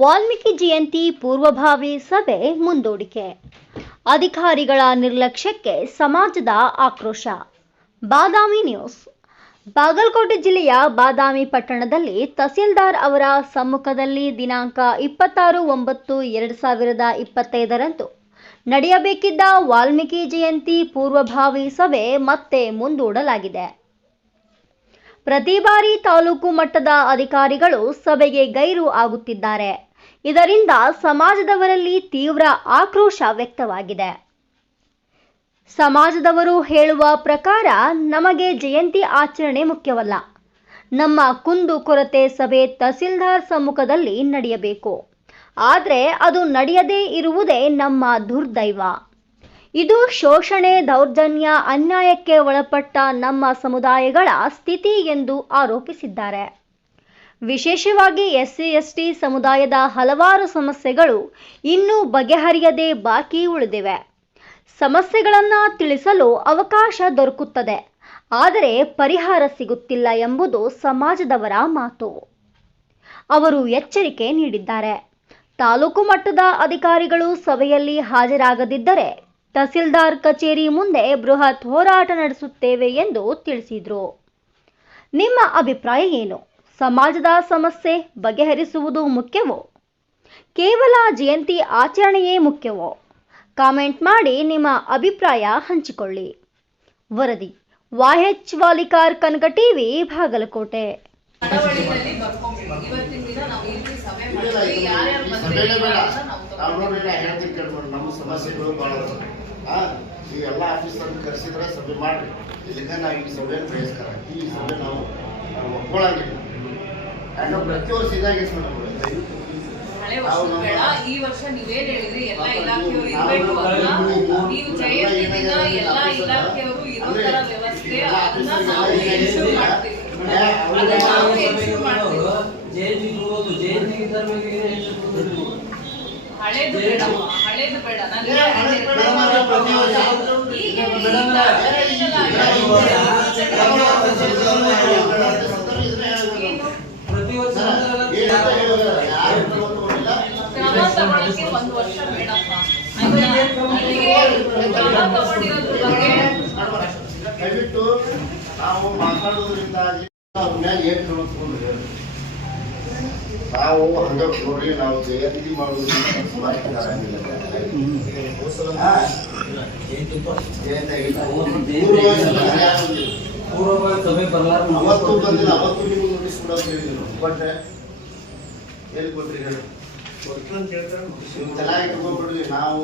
ವಾಲ್ಮೀಕಿ ಜಯಂತಿ ಪೂರ್ವಭಾವಿ ಸಭೆ ಮುಂದೂಡಿಕೆ. ಅಧಿಕಾರಿಗಳ ನಿರ್ಲಕ್ಷ್ಯಕ್ಕೆ ಸಮಾಜದ ಆಕ್ರೋಶ. ಬಾದಾಮಿ ನ್ಯೂಸ್. ಬಾಗಲಕೋಟೆ ಜಿಲ್ಲೆಯ ಬಾದಾಮಿ ಪಟ್ಟಣದಲ್ಲಿ ತಹಸೀಲ್ದಾರ್ ಅವರ ಸಮ್ಮುಖದಲ್ಲಿ ದಿನಾಂಕ 26/9/2025 ನಡೆಯಬೇಕಿದ್ದ ವಾಲ್ಮೀಕಿ ಜಯಂತಿ ಪೂರ್ವಭಾವಿ ಸಭೆ ಮತ್ತೆ ಮುಂದೂಡಲಾಗಿದೆ. ಪ್ರತಿ ಬಾರಿ ತಾಲೂಕು ಮಟ್ಟದ ಅಧಿಕಾರಿಗಳು ಸಭೆಗೆ ಗೈರು ಆಗುತ್ತಿದ್ದಾರೆ. ಇದರಿಂದ ಸಮಾಜದವರಲ್ಲಿ ತೀವ್ರ ಆಕ್ರೋಶ ವ್ಯಕ್ತವಾಗಿದೆ. ಸಮಾಜದವರು ಹೇಳುವ ಪ್ರಕಾರ ನಮಗೆ ಜಯಂತಿ ಆಚರಣೆ ಮುಖ್ಯವಲ್ಲ, ನಮ್ಮ ಕುಂದು ಕೊರತೆ ಸಭೆ ತಹಸೀಲ್ದಾರ್ ಸಮ್ಮುಖದಲ್ಲಿ ನಡೆಯಬೇಕು. ಆದರೆ ಅದು ನಡೆಯದೇ ಇರುವುದೇ ನಮ್ಮ ದುರ್ದೈವ. ಇದು ಶೋಷಣೆ, ದೌರ್ಜನ್ಯ, ಅನ್ಯಾಯಕ್ಕೆ ಒಳಪಟ್ಟ ನಮ್ಮ ಸಮುದಾಯಗಳ ಸ್ಥಿತಿ ಎಂದು ಆರೋಪಿಸಿದ್ದಾರೆ. ವಿಶೇಷವಾಗಿ SC/ST ಸಮುದಾಯದ ಹಲವಾರು ಸಮಸ್ಯೆಗಳು ಇನ್ನೂ ಬಗೆಹರಿಯದೆ ಬಾಕಿ ಉಳಿದಿವೆ. ಸಮಸ್ಯೆಗಳನ್ನು ತಿಳಿಸಲು ಅವಕಾಶ ದೊರಕುತ್ತದೆ, ಆದರೆ ಪರಿಹಾರ ಸಿಗುತ್ತಿಲ್ಲ ಎಂಬುದು ಸಮಾಜದವರ ಮಾತು. ಅವರು ಎಚ್ಚರಿಕೆ ನೀಡಿದ್ದಾರೆ. ತಾಲೂಕು ಮಟ್ಟದ ಅಧಿಕಾರಿಗಳು ಸಭೆಯಲ್ಲಿ ಹಾಜರಾಗದಿದ್ದರೆ ತಹಸೀಲ್ದಾರ್ ಕಚೇರಿ ಮುಂದೆ ಬೃಹತ್ ಹೋರಾಟ ನಡೆಸುತ್ತೇವೆ ಎಂದು ತಿಳಿಸಿದರು. ನಿಮ್ಮ ಅಭಿಪ್ರಾಯ ಏನು? ಸಮಾಜದ ಸಮಸ್ಯೆ ಬಗೆಹರಿಸುವುದು ಮುಖ್ಯವೋ, ಕೇವಲ ಜಯಂತಿ ಆಚರಣೆಯೇ ಮುಖ್ಯವೋ? ಕಾಮೆಂಟ್ ಮಾಡಿ ನಿಮ್ಮ ಅಭಿಪ್ರಾಯ ಹಂಚಿಕೊಳ್ಳಿ. ವರದಿ YH ವಾಲಿಕಾರ್, ಕನಕ ಟಿವಿ, ಬಾಗಲಕೋಟೆ. ನಮ್ಮ ಸಮಸ್ಯೆಗಳು ಭಾಳ ಈ ಎಲ್ಲ ಆಫೀಸರ್ನ ಕರೆಸಿದ್ರೆ ಸಭೆ ಮಾಡ್ರಿ. ಇದಕ್ಕೆ ನಾವು ಈ ಸಭೆಯನ್ನು ಬಯಸ್ಕರ ಈ ಸಭೆ ನಾವು ಒಪ್ಕೊಳ್ಳಂಗಿಲ್ಲ. ಯಾಕಂದ್ರೆ ಪ್ರತಿ ವರ್ಷ ಇದಾಗಿ ಈ ವರ್ಷ ನೀವೇನ್ ಹೇಳಿದ್ರಿ, ಎಲ್ಲ ಇಲಾಖೆಯವರು ಇರಬೇಕು ಅಲ್ಲ, ನೀವು ಜಯಂತಿ ದಿನ ಎಲ್ಲ ಇಲಾಖೆಯವರು ಇರೋ ತರ ವ್ಯವಸ್ಥೆ ಅದನ್ನ ನಾವು ಎನ್ಶೂರ್ ಮಾಡ್ತೀವಿ. ಹಳೇದು ಬೇಡ, ಹಳೇದು ಬೇಡ. ಕ್ರಮ ತಗೊಳ್ಳಕ್ಕೆ 1 ವರ್ಷ ಬೇಡಪ್ಪ. ದಯವಿಟ್ಟು ನಾವು ಮಾತಾಡೋದ್ರಿಂದ ನಾವು ಹಂಗ ನೋಡ್ರಿ, ನಾವು ಜಯಂತಿ ಮಾಡೋದ್ರಿಂದ ಅವತ್ತು ಬಂದಿಲ್ಲ, ಅವತ್ತು ನೀವು ನೋಟಿಸ್ ಕೊಡೋದು ಹೇಳಿದ್ರು. ಬಟ್ ಎಲ್ಲಿ ಕೊಟ್ರಿ ಹೇಳಿ? ನೀವು ತಲೆ ಇಟ್ಕೊಂಡ್ಬಿಡ್ರಿ. ನಾವು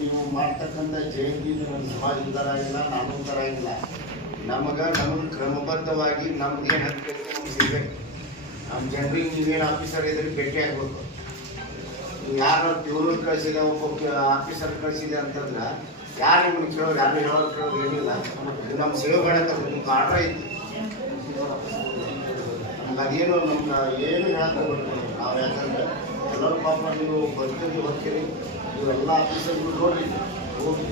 ನೀವು ಮಾಡ್ತಕ್ಕಂಥ ಜಯಂತಿ ನಮ್ಮ ಸಮಾಜ ಉದ್ಧಾರ ಆಗಿಲ್ಲ, ನಾನು ಉದ್ಧಾರ ಆಗಿಲ್ಲ. ನಮಗೆ ಕ್ರಮಬದ್ಧವಾಗಿ ನಮ್ಗೆ ಏನು ಹಕ್ಕು ನಮ್ಗೆ ಸಿಗ್ಬೇಕು. ನಮ್ಮ ಜನರಿಗೆ ನೀವೇನು ಆಫೀಸರ್ ಇದ್ರೆ ಭೇಟಿ ಆಗ್ಬೇಕು. ಯಾರು ಇವರು ಕಳಿಸಿದೆ, ಒಬ್ಬ ಆಫೀಸರ್ ಕಳಿಸಿದೆ ಅಂತಂದ್ರೆ ಯಾರು ನಿಮ್ಗೆ ಕೇಳೋರು, ಯಾರು ಹೇಳೋರು ಕೇಳೋದು ಏನಿಲ್ಲ. ನಮ್ಮ ಸೇವೆ ಮಾಡಕ್ಕೆ ನಿಮ್ಗೆ ಆರ್ಡ್ರ್ ಐತಿ. ನಮ್ಗೆ ಅದೇನು ನಮ್ಗೆ ಏನು ಹೇಳಕ್ಕೆ ನಾವು, ಯಾಕಂದ್ರೆ ಎಲ್ಲರೂ ಪಾಪ ನೀವು ಬರ್ತೀರಿ ಹೋಗ್ತೀರಿ, ನೀವೆಲ್ಲ ಆಫೀಸರ್ಗಳು ನೋಡ್ರಿ ಹೋಗಿ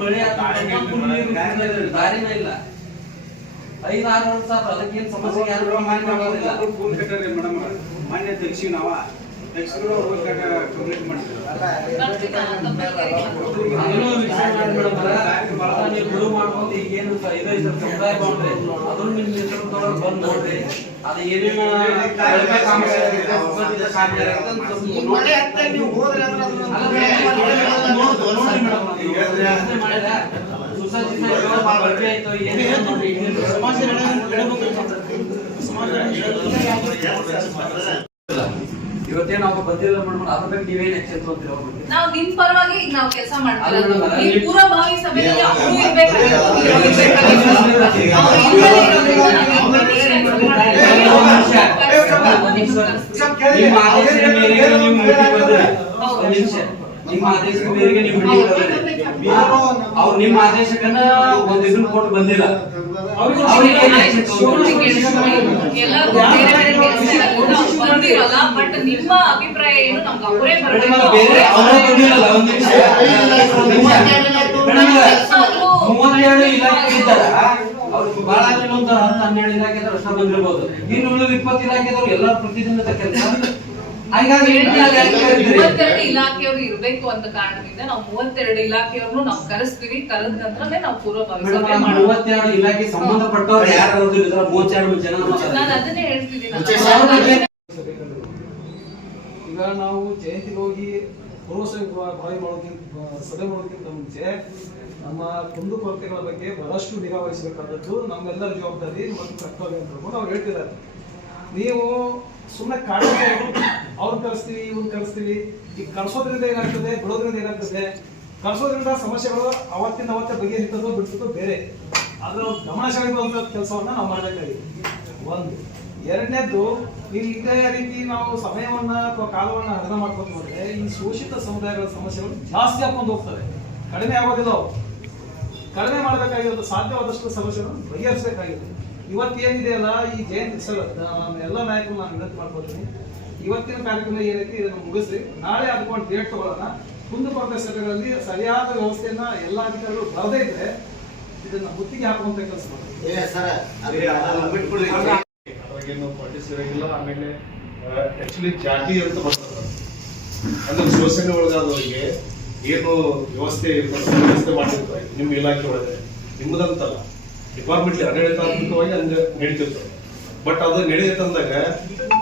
ಮಳೆ ದಾರಿನ ಇಲ್ಲ. 5-6 ವರ್ಷ ಅದಕ್ಕೇನು ಸಮಸ್ಯೆ ಯಾರು ಮಾನ್ಯ ತೆಗಿಸಿ ನಾವ ತೆಗಿಸಿದ್ರು ಕಂಪ್ಲೀಟ್ ಮಾಡ್ತೀವಿ. ಬಿಡು ಮಾಡ್ಕೊಂಡು ಈಗೇನು ಸಮುದಾಯ ಬಾಂಡ್ರಿ ಅದನ್ನು ನಿಮ್ಮ ಹೆಸರು ತಗೊಂಡು ಬಂದು ನೋಡ್ರಿ. ಅದು ಏನೇನು ಇವತ್ತೇ ನಾವು ಬಂದಿಲ್ಲ ಮಾಡ್ಕೊಂಡು ಅದ್ರ ಬಗ್ಗೆ ನೀವೇನು ಎಚ್ಚೆತ್ತು ಅಂತ ಹೇಳ್ಬಿಟ್ಟು ನಾವು ನಿಮ್ ಪರವಾಗಿ ನಾವು ಕೆಲಸ ಮಾಡ್ತೀವಿ. ಪೂರ್ವಭಾವಿ ಸಭೆಯಲ್ಲಿ ಅವರು ಇರ್ಬೇಕಾಗಿತ್ತು. ನಿಮ್ಮ ಆದೇಶದ ಮೇರೆಗೆ ನೀವು ನಿಮ್ಮ ಆದೇಶದ ಮೇರೆಗೆ ನೀವು ಅವ್ರು ನಿಮ್ಮ ಆದೇಶಕ್ಕನ್ನ ಒಂದು ಇದನ್ನ ಕೊಟ್ಟು ಬಂದಿಲ್ಲ. ಬಂದಿರಲ್ಲ, ಬಟ್ ನಿಮ್ಮ ಅಭಿಪ್ರಾಯ ಏನು ನಮ್ಗೆ ಅವರೇ ಬರಬೇಕು. 32 ಇಲಾಖೆ ಇದ್ದಾರ, ಅವ್ರು ಬಹಳ ಜನ 10-12 ಇಲಾಖೆದವ್ರು ಅಷ್ಟ ಬಂದಿರಬಹುದು. ಇನ್ನು 20 ಇಲಾಖೆದವ್ರು ಎಲ್ಲರೂ ಪ್ರತಿದಿನದ ಕೆಲಸ 32 ಇಲಾಖೆಯವರು ಇರ್ಬೇಕು ಅಂತ ಕಾರಣದಿಂದ ನಾವು 32 ಇಲಾಖೆಯವ್ರನ್ನು ನಾವು ಕರೆಸ್ತೀವಿ. ಕರೆದ ನಂತರನೇ ನಾವು ಪೂರ್ವಭಾವಿ ಸಭೆ ಮಾಡ್ತೀವಿ. 32 ಇಲಾಖೆ ಸಂಬಂಧಪಟ್ಟವ್ರು ಯಾರು 32 ಜನ ನಾನು ಅದನ್ನೇ ಹೇಳ್ತಿದ್ದೀನಿ. ಈಗ ನಾವು ಜಯಂತಿಗೆ ಹೋಗಿ ಪೂರ್ವಭಾವಿ ಸಭೆ ಮಾಡೋದಕ್ಕಿಂತ ಮುಂಚೆ ನಮ್ಮ ಕುಂದುಕೊರತೆಗಳ ಬಗ್ಗೆ ಬಹಳಷ್ಟು ನಿಗಾ ವಹಿಸಬೇಕಾದದ್ದು ನಮ್ಮೆಲ್ಲರ ಜವಾಬ್ದಾರಿ ಮತ್ತು ಕರ್ತವ್ಯ ಅಂತ ನಾವು ಹೇಳ್ತಿದ್ದಾರೆ. ನೀವು ಸುಮ್ಮನೆ ಕಾರಣಕ್ಕೆ ಅವ್ರನ್ನ ಕಳಿಸ್ತೀವಿ ಇವ್ರನ್ನ ಕಳಿಸ್ತೀವಿ. ಈಗ ಕಳಿಸೋದ್ರಿಂದ ಏನಾಗ್ತದೆ, ಬಿಡೋದ್ರಿಂದ ಏನಾಗ್ತದೆ, ಕಳಿಸೋದ್ರಿಂದ ಸಮಸ್ಯೆಗಳು ಅವತ್ತೇ ಬಗೆಹರಿತದೋ ಬಿಡ್ತದೋ ಬೇರೆ. ಆದ್ರೆ ಗಮನ ಸೆಳೆಯುವಂಥ ಕೆಲಸವನ್ನ ನಾವು ಮಾಡಬೇಕಾಗಿದೆ. ಒಂದು. ಎರಡನೇದ್ದು, ನೀವು ಇದೇ ರೀತಿ ನಾವು ಸಮಯವನ್ನ ಅಥವಾ ಕಾಲವನ್ನ ಹರಣ ಮಾಡ್ಕೊಂಡು ನೋಡಿದ್ರೆ ಈ ಶೋಷಿತ ಸಮುದಾಯಗಳ ಸಮಸ್ಯೆಗಳು ಜಾಸ್ತಿ ಹಾಕೊಂಡು ಹೋಗ್ತವೆ, ಕಡಿಮೆ ಆಗೋದಿಲ್ಲ. ಅವು ಕಡಿಮೆ ಮಾಡಬೇಕಾಗಿರೋದು ಸಾಧ್ಯವಾದಷ್ಟು ಸಮಸ್ಯೆಗಳನ್ನು ಬಗೆಹರಿಸಬೇಕಾಗಿದೆ. ಇವತ್ತೇನಿದೆಯಲ್ಲ ಈ ಜಯಂತಿ ಎಲ್ಲ ನಾಯಕರು ನಾನು ವಿನಂತಿ ಮಾಡ್ಕೊಳ್ತೀನಿ, ಇವತ್ತಿನ ಕಾರ್ಯಕ್ರಮ ಏನೈತಿ ಇದನ್ನು ಮುಗಿಸಿ ನಾಳೆ ಅದಕ್ಕೊಂದು ಡೇಟ್ ತಗೊಳ್ಳೋಣ. ಕುಂದುಕೊರತೆ ಸಭೆಗಳಲ್ಲಿ ಸರಿಯಾದ ವ್ಯವಸ್ಥೆಯನ್ನ ಎಲ್ಲ ಅಧಿಕಾರಿಗಳು ಬರದೇ ಇದ್ರೆ ಇದನ್ನ ಗುತ್ತಿಗೆ ಹಾಕುವಂತ ಕೆಲಸ ಮಾಡ್ತೀವಿ. ಪಾರ್ಟಿಸಿಪೇಟ್ ಆಮೇಲೆ ಆಕ್ಚುಲಿ ಜಾತಿ ಅಂತ ಬರ್ತದೆ, ಅಂದ್ರೆ ಶೋಷಣೆ ಒಳಗಾದವರಿಗೆ ಏನು ವ್ಯವಸ್ಥೆ ವ್ಯವಸ್ಥೆ ಮಾಡಿರ್ತಾರೆ ನಿಮ್ಮ ಇಲಾಖೆ ಒಳಗೆ, ನಿಮ್ಮದಂತಲ್ಲ ಡಿಪಾರ್ಟ್ಮೆಂಟ್ ಆಡಳಿತಾತ್ಮಕವಾಗಿ ಹಂಗೆ ನಡೀತಿರ್ತದೆ. ಬಟ್ ಅದು ನಡೆಯುತ್ತಂದಾಗ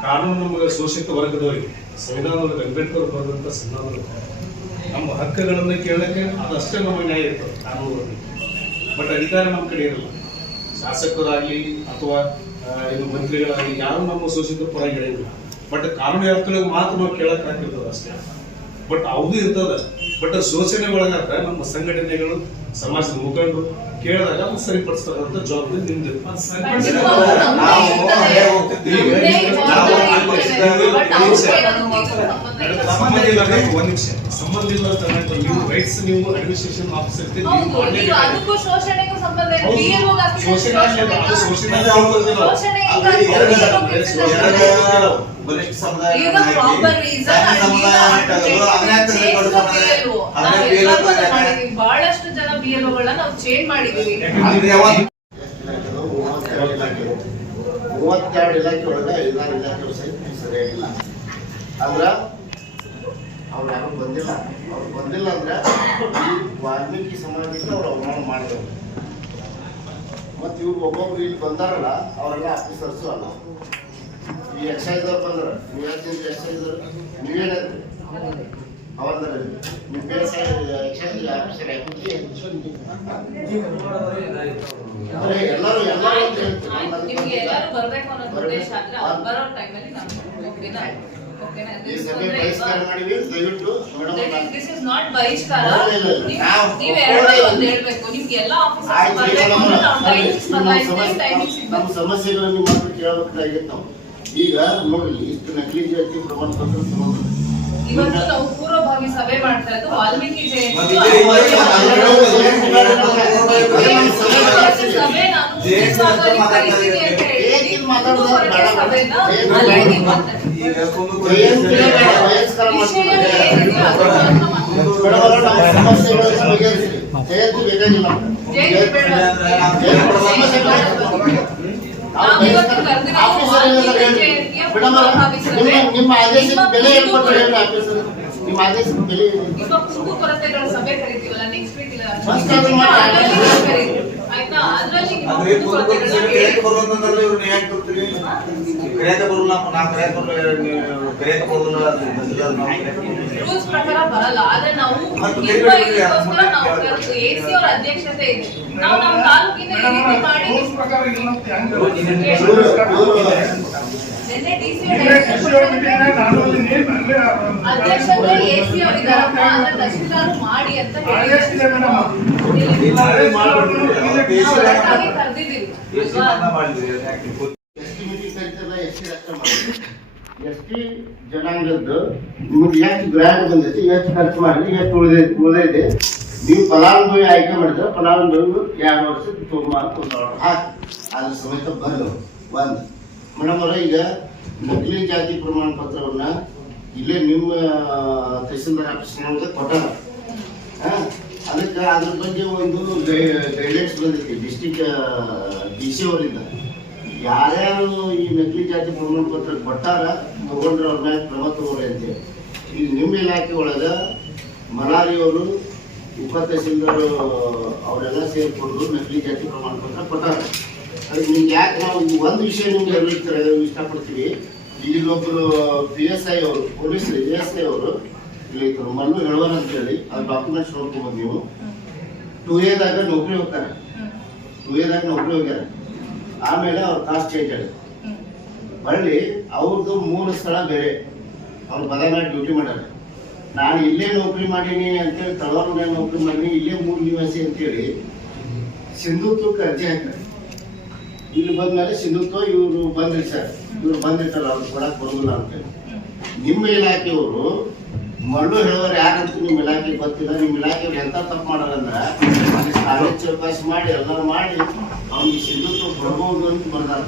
ಕಾನೂನು ನಮಗೆ ಶೋಷಿತ ವರ್ಗದವರಿಗೆ ಸಂವಿಧಾನದೊಳಗೆ ಅಂಬೇಡ್ಕರ್ ಬರೆದಂಥ ಸಂವಿಧಾನ ನಮ್ಮ ಹಕ್ಕುಗಳನ್ನು ಕೇಳಕ್ಕೆ ಅದಷ್ಟೇ ನಮಗೆ ನ್ಯಾಯ ಇರ್ತದೆ ಕಾನೂನಲ್ಲಿ. ಬಟ್ ಅಧಿಕಾರ ನಮ್ಮ ಕಡೆ ಇರಲ್ಲ. ಶಾಸಕರಾಗಲಿ ಅಥವಾ ಇದು ಮಂತ್ರಿಗಳಾಗಲಿ ಯಾರು ನಮ್ಮ ಶೋಷಿತರ ಪರವಾಗಿ ಹೇಳಿಲ್ಲ. ಬಟ್ ಕಾನೂನು ವ್ಯಾಪ್ತಿಯೊಳಗೆ ಮಾತ್ರ ನಾವು ಕೇಳಕ್ ಆಗಿರ್ತದೆ ಅಷ್ಟೇ. ಬಟ್ ಅವ್ದು ಇರ್ತದ. ಬಟ್ ಶೋಷಣೆ ಒಳಗಾದ ನಮ್ಮ ಸಂಘಟನೆಗಳು ಸಮಾಜದ ಮುಖಂಡರು ಕೇಳಿದಾಗ ಅದು ಸರಿಪಡಿಸ್ತಕ್ಕಂಥ ಜವಾಬ್ದಾರಿ ನಿಮ್ದು. ಒಂದ್ ನಿಮಿಷ ಸಂಬಂಧ ಇಲ್ಲ ಅಂತ ನೀವು ರೈಟ್ಸ್ ನೀವು ಅಡ್ಮಿನಿಸ್ಟ್ರೇಷನ್ ಆಫೀಸರ್ ಅದಕ್ಕೂ ಶೋಷಣೆಗೂ ಸಂಬಂಧ ಬಹಳಷ್ಟು ಜನ ಬಿಎಲ್ಒಗಳನ್ನ ನಾವು ಚೇಂಜ್ ಮಾಡಿದೀವಿ. 32 ಇಲಾಖೆ ಒಳಗೆ 16 ಇಲಾಖೆ ಸಹಿತ ಸರಿಯಾಗಿಲ್ಲ. ಅಂದ್ರ ಅವ್ರು ಯಾರು ಬಂದಿಲ್ಲ. ಅವ್ರು ಬಂದಿಲ್ಲ ಅಂದ್ರೆ ಈ ವಾಲ್ಮೀಕಿ ಸಮಾಜಕ್ಕೆ ಅವ್ರು ಅವಮಾನ ಮಾಡಿದವರು. ಮತ್ತು ಇವ್ರು ಒಬ್ಬೊಬ್ರು ಇಲ್ಲಿ ಬಂದಾರಲ್ಲ ಅವರೆಲ್ಲ ಆಫೀಸರ್ಸು ಅಲ್ಲ. ಈ ಎಕ್ಸೈಸ್ ಅವ್ರು ಬಂದಾರ, ನೀವು ಯಾಕೆ ಎಕ್ಸೈಸ್ ನೀವೇನಾದ್ರಿ ಅವರ ನಿಮ್ಮ ಬೇಸ ಎಕ್ಸೈಸ್ ಆಫೀಸರ್ ಎಲ್ಲರೂ ನಿಮ್ಗೆ ಎಲ್ಲರೂ ಬರ್ಬೇಕು ಅನ್ನೋ ಉದ್ದೇಶ ಆದ್ರೆ ಅವ್ರು ಬರೋ ಟೈಮಲ್ಲಿ ನಾನು ದಿಸ್ ಇಸ್ ನಾಟ್ ಬಹಿಷ್ಕಾರ. ನೀವು ಎರಡೇ ಒಂದು ಹೇಳ್ಬೇಕು, ನಿಮ್ಗೆ ಎಲ್ಲ ಆಫೀಸರ್ಸ್ ಬರ್ಬೇಕು ಅಂದ್ರೆ ನಾವು ಟೈಮಿಂಗ್ಸ್ ಬದಲಾಯಿಸ್ತೀವಿ, ಟೈಮಿಂಗ್ಸ್ ನಮ್ಮ ಸಮಸ್ಯೆಗಳನ್ನು ನಿಮ್ಮ ಹತ್ರ ಕೇಳಬೇಕಾಗಿತ್ತು ನಾವು. ಈಗ ನೋಡ್ರಿ ಇಷ್ಟು ನಕಲಿ ಜಾತಿ ಪ್ರಮಾಣ ಪತ್ರ ಸಂಬಂಧ ಇವತ್ತು ನಾವು ಪೂರ್ವಭಾವಿ ಸಭೆ ಮಾಡ್ತಾ ಇದ್ದು ವಾಲ್ಮೀಕಿ ಜಯಂತಿ ಸಭೆ ನಾನು ಕರೀತೀನಿ ಅಂತ ಹೇಳಿ ಸಭೆನ ಅಲ್ಲಿ ನೀವು ನಿಮ್ಮ ಆದೇಶದ ಬೆಲೆ ಏರ್ಪಟ್ಟು ಹೇಳಿ ಆಫೀಸರ್, ನಿಮ್ಮ ಆದೇಶದ ಬೆಲೆ ಕುಂದುಕೊರತೆಗಳ ಸಭೆ ಕರಿತೀವಲ್ಲ ನೆಕ್ಸ್ಟ್ ವೀಕ್ ಇಲ್ಲ ಆಯ್ತಾ, ಅದರಲ್ಲಿ ರೂಲ್ಸ್ ಪ್ರಕಾರ ಬರಲ್ಲ. ಆದ್ರೆ ನಾವು ಎಸಿ ಅವರ ಅಧ್ಯಕ್ಷತೆ ಇದೆ, ನಾವು ನಮ್ಮ ತಾಲೂಕಿನ ಈ ರೀತಿ ಮಾಡಿ ಅಧ್ಯಕ್ಷತೆ ಎಸಿ ಅವರಿದ್ದಾರಪ್ಪ ಅದನ್ನ ತಹಶೀಲ್ದಾರ್ ಮಾಡಿ ಅಂತ ಕರೆದಿದ್ದೀವಿ. ಎಸ್ಟಿ ಜನಾಂಗದ್ದು ನಿಮ್ಗೆ ಎಷ್ಟು ಗ್ರಾಂಟ್ ಬಂದೈತಿ, ಎಷ್ಟು ಖರ್ಚು ಮಾಡಿ, ಎಷ್ಟು ಉಳಿದೈತೆ, ನೀವು ಫಲಾನುಭವಿ ಆಯ್ಕೆ ಮಾಡಿದ್ರೆ ಫಲಾನುಭವಿ 2 ವರ್ಷದ ತೊಗೊಂಬಾರ್ದು ಒಂದು ಹಾಕಿ ಅದ್ರ ಸಮೇತ ಬಂದು ಒಂದು ಮೇಡಮ್ ಅವರ ಈಗ ನಕಲಿ ಜಾತಿ ಪ್ರಮಾಣ ಪತ್ರವನ್ನ ಇಲ್ಲೇ ನಿಮ್ಮ ತಹಸೀಲ್ದಾರ್ ಆಫೀಸ್ನೊಳಗೆ ಕೊಟ್ಟಾರ. ಅದಕ್ಕೆ ಅದ್ರ ಬಗ್ಗೆ ಒಂದು ಗೈಡ್ಲೈನ್ಸ್ ಬಂದೈತಿ ಡಿಸ್ಟ್ರಿಕ್ಟ್ DC ಅವರಿಂದ. ಯಾರ್ಯಾರು ಈ ನಕಲಿ ಜಾತಿ ಪ್ರಮಾಣ ಪತ್ರ ಕೊಟ್ಟಾರ ತಗೊಂಡ್ರೆ ಅವ್ರ ಮ್ಯಾಗ ಕ್ರಮ ತಗೋರಿ ಅಂತೇಳಿ. ಈಗ ನಿಮ್ಮ ಇಲಾಖೆ ಒಳಗ ಮಲಾರಿಯವರು ಉಪತಹಸೀಲ್ದಾರ್ ಅವರೆಲ್ಲ ಸೇರ್ಕೊಂಡು ನಕಲಿ ಜಾತಿ ಪ್ರಮಾಣ ಪತ್ರ ಕೊಟ್ಟಾರ. ಅದಕ್ಕೆ ನಿಮ್ಗೆ ಯಾಕೆ ನಾವು ಒಂದು ವಿಷಯ ನಿಮ್ಗೆ ಇಷ್ಟಪಡ್ತೀವಿ. ಇಲ್ಲೊಬ್ಬರು PSI ಅವರು ಪೊಲೀಸ್ PSI ಅವರು ಇಲ್ಲಿ ಮಲ್ಲು ಹೇಳುವರ್ ಅಂತ ಹೇಳಿ ಅದು ಡಾಕ್ಯುಮೆಂಟ್ಸ್ ನೋಡ್ಕೊಂಬೋದು ನೀವು. 2A ದಾಗ ನೌಕರಿ ಹೋಗ್ತಾರೆ, 2A ದಾಗ ನೌಕರಿ ಹೋಗ್ಯಾರ. ಆಮೇಲೆ ಅವ್ರ ಕಾಸ್ಟ್ ಚೇಂಜ್ ಆಗಿದೆ. ಬಳ್ಳಿ ಅವ್ರದ್ದು 3 ಸ್ಥಳ ಬೇರೆ, ಅವ್ರು ಬದಲಾಗಿ ಡ್ಯೂಟಿ ಮಾಡ್ಯಾರ. ನಾನು ಇಲ್ಲೇ ನೌಕರಿ ಮಾಡೀನಿ ಅಂತೇಳಿ ತಳವಾರ ನೌಕರಿ ಮಾಡೀನಿ, ಇಲ್ಲೇ 3 ನಿವಾಸಿ ಅಂತೇಳಿ ಸಿಂಧುತ್ವಕ್ಕೆ ಅರ್ಜಿ ಹಾಕ್ತಾರೆ. ಇಲ್ಲಿ ಬಂದ್ಮೇಲೆ ಸಿಂಧುತ್ವ ಇವರು ಬಂದ್ರಿ ಸರ್, ಇವ್ರು ಬಂದಿರ್ತಾರ ಅವ್ರು ಕೊಡಕ್ ಬರೋದಿಲ್ಲ ಅಂತೇಳಿ. ನಿಮ್ಮ ಇಲಾಖೆಯವರು ಮರಳು ಹೇಳೋರು ಯಾರಂತೂ ನಿಮ್ಮ ಇಲಾಖೆಗೆ ಗೊತ್ತಿಲ್ಲ. ನಿಮ್ಮ ಇಲಾಖೆಯವ್ರು ಎಂತ ತಪ್ಪು ಮಾಡಾರಂದ್ರ ಕಾಲೇಜ್ ಚೌಕಾಸಿ ಮಾಡಿ ಎಲ್ಲರೂ ಮಾಡಿ ಅವ್ನಿಗೆ ಸಿಂಧುತ್ವ ಕೊಡ್ಬೋದು ಅಂತ ಬರ್ದಾರ.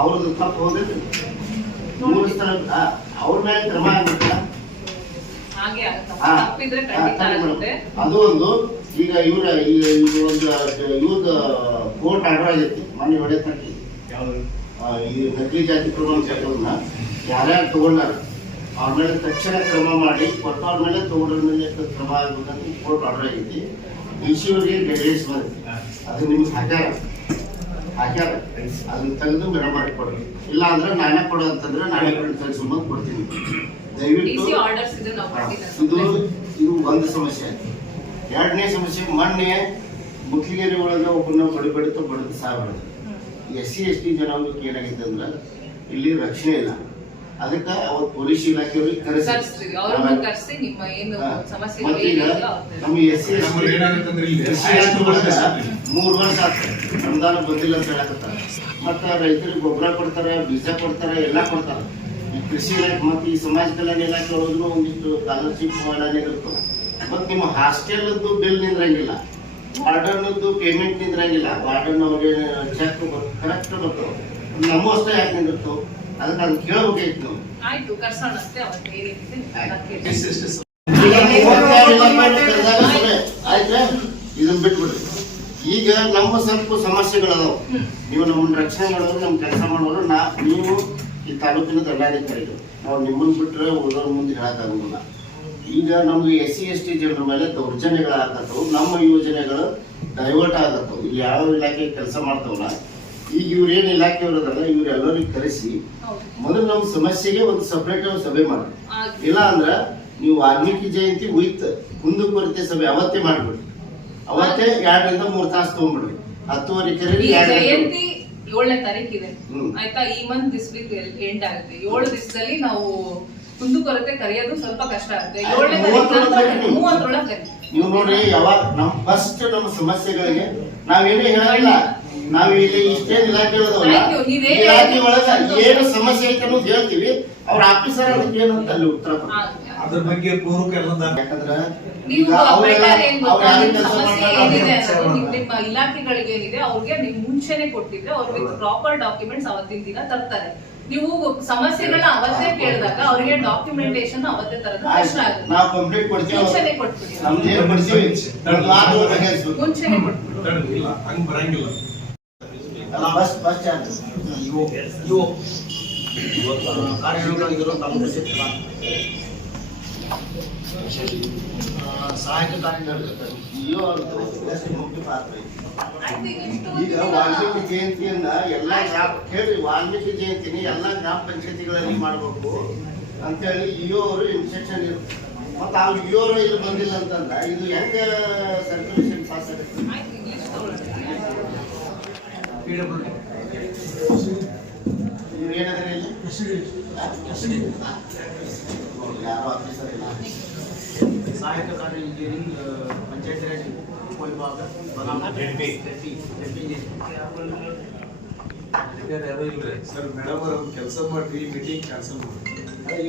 ಅವ್ರದ್ದು ತಪ್ಪು ಹೋಗಿಲ್ಲ. 3 ಸ್ಥಳ ಅವ್ರ ಮೇಲೆ ಕ್ರಮ ಆಗ್ಬೇಕಲ್ಲ. ಹಾಗೆ ಆಗುತ್ತೆ, ತಪ್ಪಿದ್ರೆ ಖಂಡಿತ ಆಗುತ್ತೆ. ಅದು ಒಂದು ಈಗ ಇವ್ರದ್ದು ಕೋರ್ಟ್ ಆರ್ಡರ್ ಆಗೈತಿ ಮನೆ ಹೊಡೆ ತಟ್ಟಿ. ಈ ನಕಲಿ ಜಾತಿ ಪ್ರಮಾಣ ಪತ್ರವನ್ನ ಯಾರ್ಯಾರು ತಗೊಂಡಾರ ಅವ್ರ ಮೇಲೆ ತಕ್ಷಣ ಕ್ರಮ ಮಾಡಿ ಕೊಟ್ಟವ್ರ ಮೇಲೆ ತಗೊಂಡ್ರ ಮೇಲೆ ಕ್ರಮ ಆಗ್ಬೇಕಂತ ಕೋರ್ಟ್ ಆರ್ಡರ್ ಆಗೈತಿ. DCಯವರಿಗೆ ಗೈಡೆನ್ಸ್ ಬಂದೈತಿ, ಅದು ನಿಮ್ಗೆ ಹಾಕ್ಯಾರ ಅದನ್ನ ತೆಗೆದು ಮೇಡಮ್ ಮಾಡಿ ಕೊಡ್ರಿ. ಇಲ್ಲ ಅಂದ್ರೆ ನಾನೇ ಕೊಡೋ ಅಂತಂದ್ರೆ ನಾನೇ ತೆಗೆಸ್ಕೊಂಬಂದು ಕೊಡ್ತೀನಿ. ದಯವಿಟ್ಟು ಇದು ಒಂದು ಸಮಸ್ಯೆ. ಎರಡನೇ ಸಮಸ್ಯೆ, ಮೊನ್ನೆ ಮುಖ್ಯಗಿರಿ ಒಳಗೆ ಒಬ್ಬನ ಬಡಿದು ಸಾಯ್ಬಾರ್ದು. SC ST ಜನಾಂಗಕ್ಕೆ ಏನಾಗಿದೆ ಅಂದ್ರೆ ಇಲ್ಲಿ ರಕ್ಷಣೆ ಇಲ್ಲ. ಅದಕ್ಕೆ ಅವತ್ತು ಪೊಲೀಸ್ ಇಲಾಖೆಯವ್ರಿಗೆ ಕರೆಸಿ ಮತ್ತೀಗ ನಮ್ಮ SC ST 3 ವರ್ಷ ಆಗ್ತದೆ ಅನುದಾನ ಬಂದಿಲ್ಲ ಅಂತ ಹೇಳಕತ್ತಾರೆ. ಮತ್ತು ರೈತರಿಗೆ ಗೊಬ್ಬರ ಕೊಡ್ತಾರೆ, ಬೀಜ ಕೊಡ್ತಾರೆ, ಎಲ್ಲ ಕೊಡ್ತಾರೆ. ಈ ಕೃಷಿ ಇಲಾಖೆ ಮತ್ತು ಈ ಸಮಾಜ ಕಲ್ಯಾಣ ಇಲಾಖೆ ಒಳಗೂ ಒಂದಿಷ್ಟು ಸ್ಕಾಲರ್ಶಿಪ್ ಇರ್ತವೆ. ಮತ್ತು ನಿಮ್ಮ ಹಾಸ್ಟೆಲ್ದು ಬಿಲ್ ನಿಂದ್ರಂಗಿಲ್ಲ, ವಾರ್ಡನ್ನದ್ದು ಪೇಮೆಂಟ್ ನಿಂದ್ರಂಗಿಲ್ಲ. ವಾರ್ಡನ್ ಅವ್ರಿಗೆ ಚೆಕ್ ಕರೆಕ್ಟ್ ಬರ್ತವೆ, ನಮ್ಮ ಅಷ್ಟೇ ಯಾಕೆ ನಿಂದಿರ್ತವೆ? ಅದಕ್ಕೆ ಅದು ಕೇಳಬೇಕಾಯ್ತು ನಾವು. ಆಯ್ತು, ಕರ್ಸೋಣಷ್ಟೇ ಅವತ್ತು ಆಯ್ತಾ, ಇದನ್ನ ಬಿಟ್ಬಿಡ್ರಿ. ಈಗ ನಮ್ಮ ಸ್ವಲ್ಪ ಸಮಸ್ಯೆಗಳದಾವ. ನೀವು ನಮ್ಮನ್ನ ರಕ್ಷಣೆ ಮಾಡೋರು, ನಮ್ಮ ಕೆಲಸ ಮಾಡೋರು, ನೀವು ಈ ತಾಲೂಕಿನ ದಂಡಾಧಿಕಾರಿಗಳು. ನಾವು ನಿಮ್ಮನ್ನ ಬಿಟ್ಟರೆ ಉಳಿದವ್ರ ಮುಂದೆ ಹೇಳಕ್ಕಾಗೋದಿಲ್ಲ. ಈಗ ನಮ್ಗೆ SC ST ಜನರ ಮೇಲೆ ದೌರ್ಜನ್ಯಗಳಾಗತ್ತವು, ನಮ್ಮ ಯೋಜನೆಗಳು ಡೈವರ್ಟ್ ಆಗತ್ತವು. ಇಲ್ಲಿ ಯಾವ ಇಲಾಖೆ ಕೆಲಸ ಮಾಡ್ತಾವಲ್ಲ, ಈಗ ಇವ್ರೇನು ಇಲಾಖೆಯವರದಲ್ಲ, ಇವ್ರೆಲ್ಲರಿಗೂ ಕರೆಸಿ ಮೊದಲು ನಮ್ಮ ಸಮಸ್ಯೆಗೆ ಒಂದು ಸಪ್ರೇಟ್ ಸಭೆ ಮಾಡಿ. ಇಲ್ಲ ಅಂದ್ರೆ ನೀವು ವಾಲ್ಮೀಕಿ ಜಯಂತಿ ವಿತ್ ಕುಂದುಕೊರತೆ ಸಭೆ ಅವತ್ತೇ ಮಾಡ್ಬಿಡ್ರಿ. ಅವತ್ತೇ 2 ರಿಂದ 3 ತಾಸು ತಗೊಂಡ್ಬಿಡ್ರಿ. 10:30 ಕರೀರಿ. ಜಯಂತಿ 7ನೇ ತಾರೀಕು ಇದೆ ಆಯ್ತಾ. ಈ ಮಂತ್ ದಿಸ್ ವೀಕ್ ಎಂಡ್ ಆಗುತ್ತೆ. 7 ದಿವಸದಲ್ಲಿ ನಾವು ಕುಂದುಕೊರತೆ ಕರೆಯೋದು ಸ್ವಲ್ಪ ಕಷ್ಟ ಆಗುತ್ತೆ. 7ನೇ ತಾರೀಕು 30ರೊಳಗೆ ನೀವು ನೋಡ್ರಿ, ಯಾವಾಗ ನಮ್ಮ ಸಮಸ್ಯೆಗಳಿಗೆ ನಾವೇನೇ ಹೇಳಲ್ಲ. ನಾವ್ ಇಲ್ಲಿ ಇಷ್ಟೇನ್ ಇಲಾಖೆ ಇಲಾಖೆ ಒಳಗ ಏನು ಸಮಸ್ಯೆ ಐತೆ ಅನ್ನೋದು ಹೇಳ್ತೀವಿ. ಅವ್ರ ಆಫೀಸರ್ ಅದಕ್ಕೆ ಏನು ಅಂತ ಅಲ್ಲಿ ಉತ್ತರ ಅದ್ರ ಬಗ್ಗೆ ಪೂರ್ವಕ ಯಾಕಂದ್ರ ನಿಮ್ಮ ಇಲಾಖೆಗಳಿಗೆ ಏನಿದೆ ಅವ್ರಿಗೆ ನೀವು ಮುಂಚೆನೆ ಕೊಟ್ಟಿದ್ರೆ ಅವ್ರಿಗೆ ಪ್ರಾಪರ್ ಡಾಕ್ಯುಮೆಂಟ್ಸ್ ಅವತ್ತಿನ ದಿನ ತರ್ತಾರೆ. ನೀವು ಸಮಸ್ಯೆಗಳನ್ನ ಅವತ್ತೇ ಕೇಳಿದಾಗ ಅವ್ರಿಗೆ ಡಾಕ್ಯುಮೆಂಟೇಶನ್ ಅವತ್ತೇ ತರದ ಕಷ್ಟ ಆಗುತ್ತೆ. ನಾವು ಕಂಪ್ಲೀಟ್ ಕೊಡ್ತೀವಿ, ಮುಂಚೆನೆ ಕೊಟ್ಬಿಡಿ. ಮುಂಚೆನೆ ಕೊಟ್ಬಿಡಿ. ಇಲ್ಲ ಹಂಗ್ ಬರಂಗಿಲ್ಲ. ಬಸ್ ಚಾರ್ಜ್ ಸಹಾಯಕ ಮುಖ್ಯ ಪಾತ್ರ. ಈಗ ವಾಲ್ಮೀಕಿ ಜಯಂತಿಯನ್ನ ಎಲ್ಲಾ ಕೇಳಿ, ವಾಲ್ಮೀಕಿ ಜಯಂತಿನ ಎಲ್ಲಾ ಗ್ರಾಮ ಪಂಚಾಯತಿಗಳಲ್ಲಿ ಮಾಡ್ಬೇಕು ಅಂತೇಳಿ ಇಒ ಅವರು ಇನ್ಸ್ಟ್ರಕ್ಷನ್ ಇರುತ್ತೆ. ಮತ್ತ ಆ ಇಒ ಅವರು ಇಲ್ಲಿ ಬಂದಿಲ್ಲ ಅಂತಂದ್ರ ಇದು ಹೆಂಗ ಸರ್ಕ್ಯುಲೇಷನ್ ಪಾಸ್ ಆಗುತ್ತೆ? ನೀವು ಏನಾದ್ರೆ ಇಲ್ಲಿ ಯಾರು ಆಫೀಸರ್ ಇಲ್ಲ. ಸಹಾಯಕ ಕಾರ್ಯ ಇಂಜಿನಿಯರಿಂಗ್ ಪಂಚಾಯತ್ ರಾಜ್ ಉಪವಿಭಾಗ ಸರ್ ಮೇಡಮ್ ಕೆಲಸ ಮಾಡ್ರಿ, ಮೀಟಿಂಗ್ ಕ್ಯಾನ್ಸಲ್ ಮಾಡಿ.